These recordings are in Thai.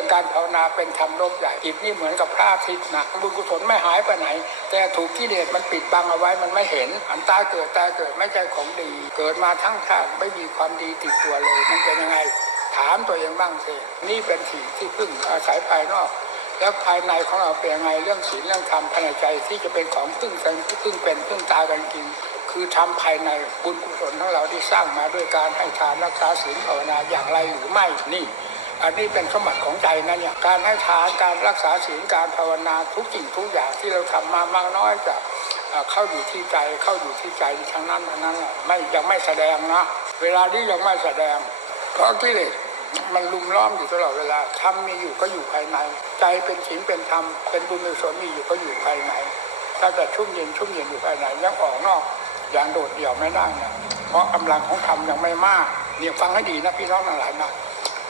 รื่องการภาวนาเป็นธรรมโลกใหญ่จิตนี่เหมือนกับพระอาทิตย์นะบุญกุศลไม่หายไปไหน แต่ถูกกิเลสมันปิดบังเอาไว้มันไม่เห็น อันตาเกิดตาเกิดไม่ใช่ของดี เกิดมาทั้งชาติไม่มีความดีติดตัวเลย มันเป็นยังไง ถามตัวเองบ้างสินี่เป็นสิ่งที่พึ่งอาศัยภายนอกแล้วภายในของเราเป็นยังไงเรื่องศีลเรื่องธรรมภายในใจที่จะเป็นของพึ่งกันพึ่งเป็นพึ่งตากันจริงคือทำภายในบุญกุศลของเราที่สร้างมาด้วยการให้ทานรักษาศีลภาวนาอย่างไรหรือไม่นี่ อันนี้เป็นสมบัติของใจนะเนี่ยการให้ทานการรักษาศีลการภาวนาทุกสิ่งทุกอย่างที่เราทำมามากน้อยจะเข้าอยู่ที่ใจเข้าอยู่ที่ใจทั้งนั้นทั้งนั้นไม่ยังไม่แสดงนะเวลานี้ยังไม่แสดง เพราะกิเลสมันลุมล้อมอยู่ตลอดเวลาทำมีอยู่ก็อยู่ภายใน ใจเป็นศีลเป็นธรรมเป็นบุญเป็นกุศลมีอยู่ก็อยู่ภายในถ้าจะชุ่มเย็นชุ่มเย็นอยู่ภายในยังออกนอกอย่างโดดเดี่ยวไม่ได้นะเพราะกำลังของธรรมยังไม่มากเนี่ยฟังให้ดีนะพี่น้องทั้งหลายนะ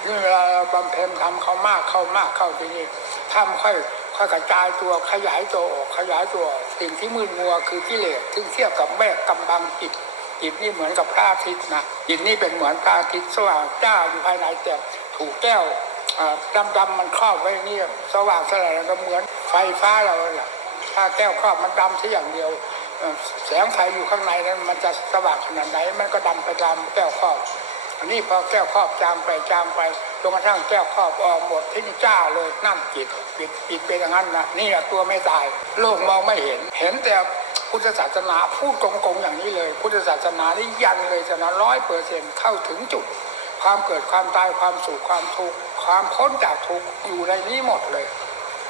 นี่เวลาเราบำเพ็ญธรรมเขามากเข้ามากเข้าทีนี้ธรรมค่อยค่อยกระจายตัวขยายตัวออกขยายตัวสิ่งที่มืดมัวคือกิเลสซึ่งเทียบกับแม่กำบังจิตจิตนี่เหมือนกับพระอาทิตย์นะจิตนี่เป็นเหมือนพระอาทิตย์สว่างจ้าอยู่ภายในแต่ถูกแก้วดำดำมันครอบไว้นี่สว่างสลายก็เหมือนไฟฟ้าเราเลยล่ะถ้าแก้วครอบมันดำแค่อย่างเดียวแสงไฟอยู่ข้างในนั้นมันจะสว่างขนาดไหนมันก็ดำไปตามแก้วครอบ อันนี้พอแก้วครอบจางไปจางไปจนกระทั่งแก้วครอบออกหมดที่นี่จ้าเลยนั่นจิตจิตจิตเป็นอย่างนั้นนะนี่แหละตัวไม่ตาย โลกมองไม่เห็น เห็นแต่พุทธศาสนาพูดกงๆอย่างนี้เลย พุทธศาสนานี่ยันเลยศาสนาร้อยเปอร์เซ็นเข้าถึงจุด ความเกิดความตายความสุขความทุกข์ความพ้นจากทุกข์อยู่ในนี้หมดเลย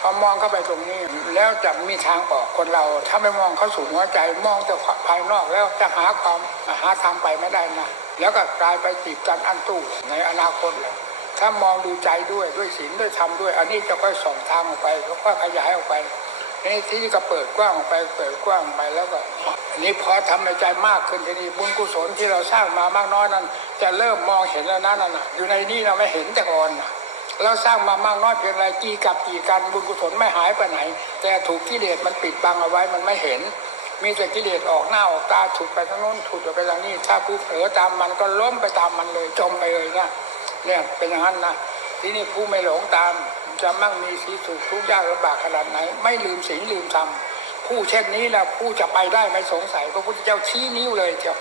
พอมองเข้าไปตรงนี้แล้วจะมีทางออกคนเรา ถ้าไม่มองเข้าสู่หัวใจมองแต่ภายนอกแล้วจะหาความหาทางไปไม่ได้นะ แล้วก็กลายไปติดกันอันตู้ในอนาคตเลยถ้ามองดูใจด้วยด้วยศีลด้วยธรรมด้วย อันนี้จะค่อยส่องทางออกไปแล้วก็ขยายออกไปนี่ที่ก็เปิดกว้างออกไปเปิดกว้างไปแล้วก็อันนี้พอทำในใจมากขึ้นทีนี้บุญกุศลที่เราสร้างมามากน้อยนั้น จะเริ่มมองเห็นแล้วนั่นน่ะ อยู่ในนี้เราไม่เห็นแต่ก่อนน่ะเราสร้างมามากน้อยเพียงไรกี่กับกี่กันบุญกุศลไม่หายไปไหน แต่ถูกกิเลสมันปิดบังเอาไว้มันไม่เห็น มีแต่กิเลสออกหน้าออกตาฉุดไปทางโน้นฉุดไปทางนี้ ถ้าผู้เผลอตามมันก็ล้มไปตามมันเลยจมไปเลยนะเนี่ยเป็นอย่างนั้นนะทีนี้ผู้ไม่หลงตาม จะมั่งมีสีสุขทุกข์ยากลำบากขนาดไหน ไม่ลืมศีลลืมธรรมผู้เช่นนี้แหละผู้จะไปได้ไม่สงสัยพระพุทธเจ้าชี้นิ้วเลยเจ้า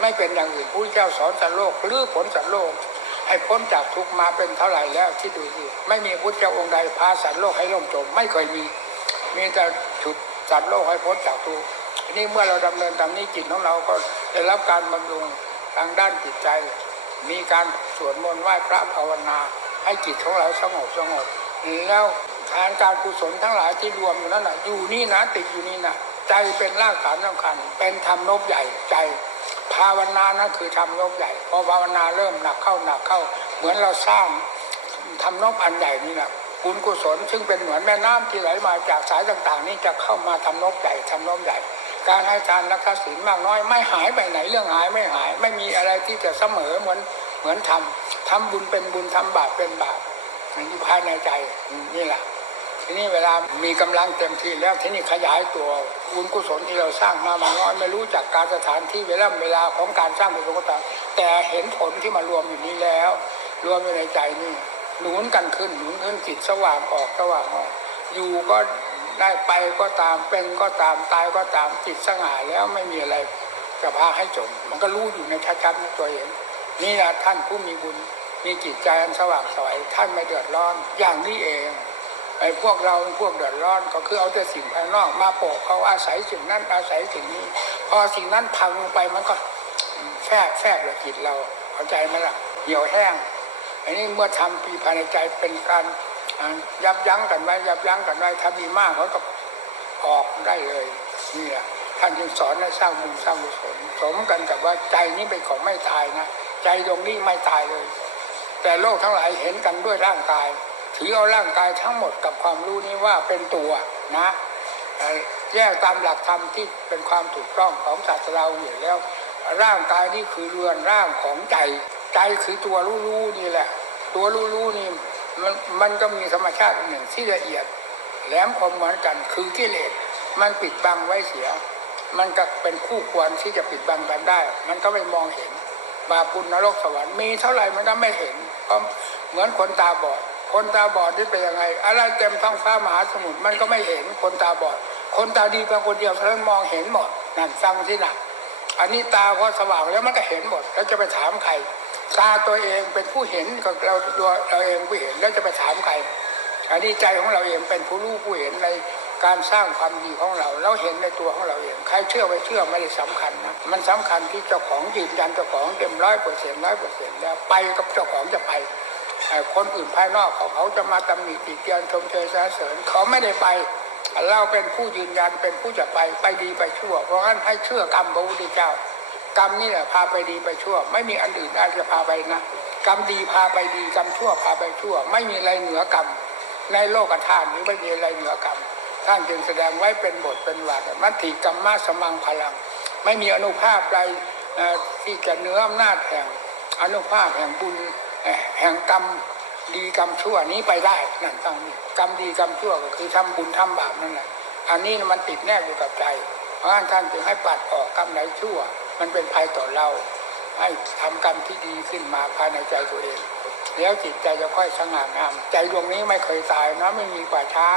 ไม่เป็นอย่างอื่นพระพุทธเจ้าสอนสัตว์โลกหรือผลสัตว์โลก ให้พ้นจากทุกมาเป็นเท่าไหร่แล้วที่ดูสิไม่มีพุทธเจ้าองค์ใดพาสัตว์โลกให้ล่มจมไม่เคยมี มีแต่ฉุดสัตว์โลกให้พ้นจากทุกข์ นี้เมื่อเราดำเนินตามนี้จิตของเราก็ได้รับการบำรุงทางด้านจิตใจ มีการสวดมนต์ไหว้พระภาวนา ให้จิตของเราสงบสงบแล้วทานการกุศลทั้งหลายที่รวมอยู่นั้นน่ะอยู่นี่นะติดอยู่นี่นะใจเป็นรากฐานสำคัญ เป็นธรรมนบใหญ่ใจ ภาวนานะคือทำนบใหญ่พอภาวนาเริ่มหนักเข้าหนักเข้า เหมือนเราสร้างทำนบอันใหญ่นี่แหละบุญกุศลซึ่งเป็นเหมือนแม่น้ำที่ไหลมาจากสายต่าง ๆ นี้จะเข้ามาทำนบใหญ่ทำนบใหญ่ การให้ทานรักษาศีลมากน้อย ไม่หายไปไหนเรื่องหายไม่หาย ไม่มีอะไรที่จะเสมอเหมือนเหมือนทำทำบุญเป็นบุญทำบาปเป็นบาปมันอยู่ภายในใจนี่แหละทีนี้เวลามีกำลังเต็มที่แล้วทีนี้ขยายตัวบุญกุศลที่เราสร้างมามาน้อยไม่รู้จักการสถานที่เวลาเวลาของการสร้างบุญกุศลแต่เห็นผลที่มารวมอยู่นี้แล้ว รวมอยู่ในใจนี่หนุนกันขึ้นหนุนขึ้นจิตสว่างออกสว่างออกอยู่ก็ ได้ไปก็ตามเป็นก็ตามตายก็ตามจิตสง่าแล้วไม่มีอะไรจะพาให้จม มันก็รู้อยู่ในชัดๆในตัวเองนี่แหละท่านผู้มีบุญมีจิตใจอันสว่างไสวยท่านไม่เดือดร้อนอย่างนี้เองไอ้พวกเราพวกเดือดร้อนก็คือเอาแต่สิ่งภายนอกมาโปะเขาอาศัยสิ่งนั้นอาศัยสิ่งนี้ พอสิ่งนั้นพังลงไปมันก็แฝบแฝบเลยจิตเราเข้าใจไหมล่ะเหี่ยวแห้ง อันนี้เมื่อทำปีภายในใจเป็นการ ยับยั้งกันไว้ยับยั้งกันไว้ถ้ามีมากเขาก็ออกได้เลยนี่แหละท่านจึงสอนให้สร้างบุญสร้างกุศลสมกันกับว่าใจนี้เป็นของไม่ตายนะใจตรงนี้ไม่ตายเลย แต่โลกทั้งหลายเห็นกันด้วยร่างกาย ถือเอาร่างกายทั้งหมดกับความรู้นี้ว่าเป็นตัวนะแยกตามหลักธรรมที่เป็นความถูกต้องของศาสนาอยู่แล้ว ร่างกายนี่คือเรือนร่างของใจ ใจคือตัวรู้ๆนี่แหละ ตัวรู้ๆนี่ มันมันก็มีธรรมชาติหนึ่งที่ละเอียด แหลมคมเหมือนกันคือกิเลสมันปิดบังไว้เสีย มันก็เป็นคู่ควรที่จะปิดบังกันได้ มันก็ไม่มองเห็น บาปุญนรกสวรรค์มีเท่าไหร่มันก็ไม่เห็นเพราะเหมือนคนตาบอด คนตาบอดนี่เป็นยังไง อะไรเต็มท้องฟ้ามหาสมุทรมันก็ไม่เห็นคนตาบอด คนตาดีเพียงคนเดียวเท่านั้นมองเห็นหมดนั่นฟังที่หลักอันนี้ตาพอสว่างแล้วมันก็เห็นหมด แล้วจะไปถามใคร ตาตัวเองเป็นผู้เห็นก็เราตัวเราเองผู้เห็นแล้วจะไปถามใครอันนี้ใจของเราเองเป็นผู้รู้ผู้เห็นในการสร้างความดีของเรา เราเห็นในตัวของเราเองใครเชื่อไม่เชื่อไม่ได้สำคัญนะมันสำคัญที่เจ้าของยืนยันเจ้าของเต็มร้อยเปอร์เซ็นต์ร้อยเปอร์เซ็นต์แล้วไปกับเจ้าของจะไปเอ่คนอื่นภายนอกเขาเขาจะมาตำหนิติเตียนชมเชยสรรเสริญเขาไม่ได้ไปเราเป็นผู้ยืนยันเป็นผู้จะไปไปดีไปชั่ว เพราะงั้นให้เชื่อกรรมพระพุทธเจ้า กรรมนี่แหละพาไปดีไปชั่ว ไม่มีอันอื่นอาจจะพาไปนะกรรมดีพาไปดีกรรมชั่วพาไปชั่ว ไม่มีอะไรเหนือกรรมในโลกธาตุนี้ไม่มีอะไรเหนือกรรมท่านจึงแสดงไว้เป็นบทเป็นวาทมัตถิกรรมมาสมังพลัง ไม่มีอนุภาพใดที่จะเหนืออำนาจแห่งอนุภาพแห่งบุญแห่งกรรมดีกรรมชั่วนี้ไปได้นั่นตั้งนี้กรรมดีกรรมชั่วก็คือทำบุญทำบาปนั่นแหละอันนี้มันติดแนบอยู่กับใจเพราะฉะนั้นท่านจึงให้ปัดออกกรรมไหนชั่ว มันเป็นภัยต่อเราให้ทำกรรมที่ดีขึ้นมาภายในใจตัวเอง แล้วจิตใจจะค่อยสง่างาม ใจดวงนี้ไม่เคยตายนะไม่มีป่าช้า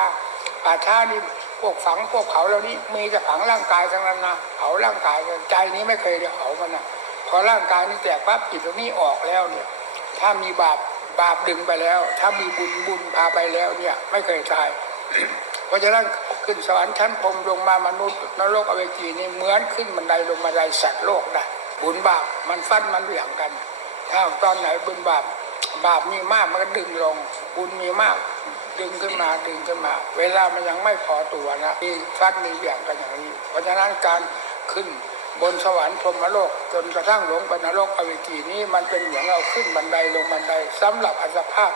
ป่าช้านี่พวกฝังพวกเผาแล้วนี่มีแต่ฝังร่างกายทั้งนั้นนะเผาร่างกายเลยใจนี้ไม่เคยได้เผามันนะพอร่างกายนี้แตกปั๊บจิตตรงนี้ออกแล้วเนี่ย ถ้ามีบาปบาปดึงไปแล้ว ถ้ามีบุญบุญพาไปแล้วเนี่ย ไม่เคยตาย เพราะฉะนั้น ขึ้นสวรรค์ชั้นพรมลงมามนุษย์นรกอเวจีนี่เหมือนขึ้นบันไดลงบันไดสัตว์โลกได้บุญบาปมันฟันมันเหวี่ยงกัน ถ้าตอนไหนบุญบาปบาปมีมากมันก็ดึงลงบุญมีมาก ดึงขึ้นมาดึงขึ้นมา เวลามันยังไม่พอตัวนะมีฟัดมีเหวี่ยงกันอย่างนี้ เพราะฉะนั้นการขึ้นบนสวรรค์พรหมโลก จนกระทั่งลงไปนรกอเวจีนี้มันเป็นเหมือนเราขึ้นบันไดลงบันไดสำหรับอัตภาพ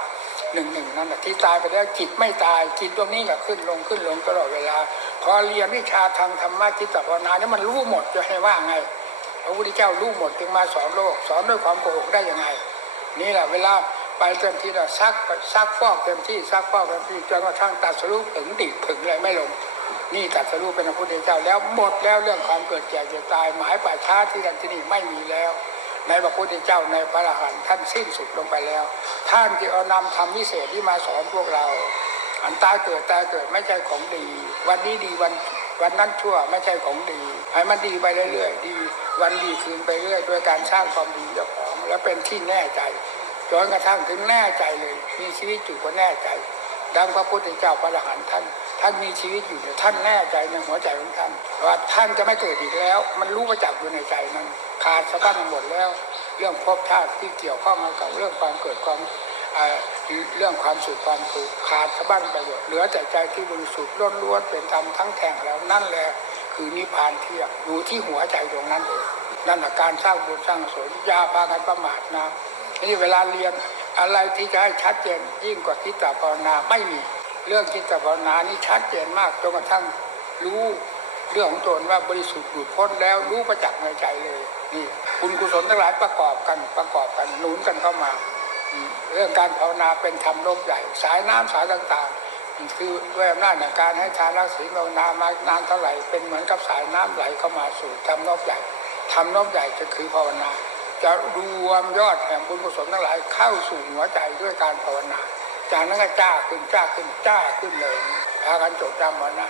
หนึ่งหนึ่งนั่นแหละที่ตายไปแล้วจิตไม่ตายจิตตรงนี้แหละขึ้นลงขึ้นลงตลอดเวลา พอเรียนวิชาทางธรรมะจิตภาวนาเนี่ยมันรู้หมดจะให้ว่าไงพระพุทธเจ้ารู้หมดจึงมาสอนโลก สอนด้วยความโกหกได้ยังไง นี่แหละเวลาไปเต็มที่เราซักซักฟอกเต็มที่ซักฟอกเต็มที่จนกระทั่งตัดสรุปถึงดิบถึงเลยไม่ลง นี่ตัดสรุปเป็นพระพุทธเจ้าแล้วหมดแล้วเรื่องความเกิดแก่เจ็บตายหมายป่าช้าที่นั่นที่นี่ไม่มีแล้ว ในพระพุทธเจ้าในพระอรหันต์ท่านสิ้นสุดลงไปแล้ว ท่านจึงเอานำธรรมวิเศษที่มาสอนพวกเรา อันตายเกิดตายเกิดไม่ใช่ของดี วันนี้ดีวันวันนั้นชั่วไม่ใช่ของดีให้มันดีไปเรื่อยๆดี วันดีคืนไปเรื่อยด้วยการสร้างความดีเจ้าของแล้วเป็นที่แน่ใจจนกระทั่งถึงแน่ใจเลย มีชีวิตอยู่ก็แน่ใจ ดังพระพุทธเจ้าพระอรหันต์ท่าน ท่านมีชีวิตอยู่ท่านแน่ใจในหัวใจของท่านว่าท่านจะไม่เกิดอีกแล้ว มันรู้ประจักษ์อยู่ในใจนั้นขาดสะบั้นหมดแล้ว เรื่องภพชาติที่เกี่ยวข้องกับเรื่องความเกิดความเรื่องความสุขความทุขขาดสะบั้นไปหมดเหลือแต่ใจที่บริสุทธิ์ล้วนเป็นธรรมทั้งแท่งแล้วนั่นแหละคือนิพพานเที่ยงอยู่ที่หัวใจตรงนั้นเองนั่นแหละการสร้างบุญสร้างกุศลอยาพากันประมาทนะนี่เวลาเรียนอะไรที่จะให้ชัดเจนยิ่งกว่าคิดตภาวนาไม่มี เรื่องคิตภาวนานี่ชัดเจนมากจนกระทั่งรู้เรื่องของตนว่าบริสุทธิ์หลุดพ้นแล้วรู้ประจักษ์ในใจเลยนี่คุณกุศลทั้งหลายประกอบกันประกอบกันหนุนกันเข้ามาเรื่องการภาวนาเป็นธรรมโลกใหญ่ สายน้ำสายต่างๆ คือด้วยอำนาจในการให้ทานรักศีลภาวนามานานเท่าไหร่เป็นเหมือนกับสายน้ำไหลเข้ามาสู่ธรรมโลกใหญ่ธรรมโลกใหญ่จะคือภาวนา จะรวมยอดแห่งบุญกุศลทั้งหลายเข้าสู่หัวใจด้วยการภาวนา จากนั้นก็จ้าขึ้นจ้าขึ้นจ้าขึ้นเลยพากันจดจำไว้นะ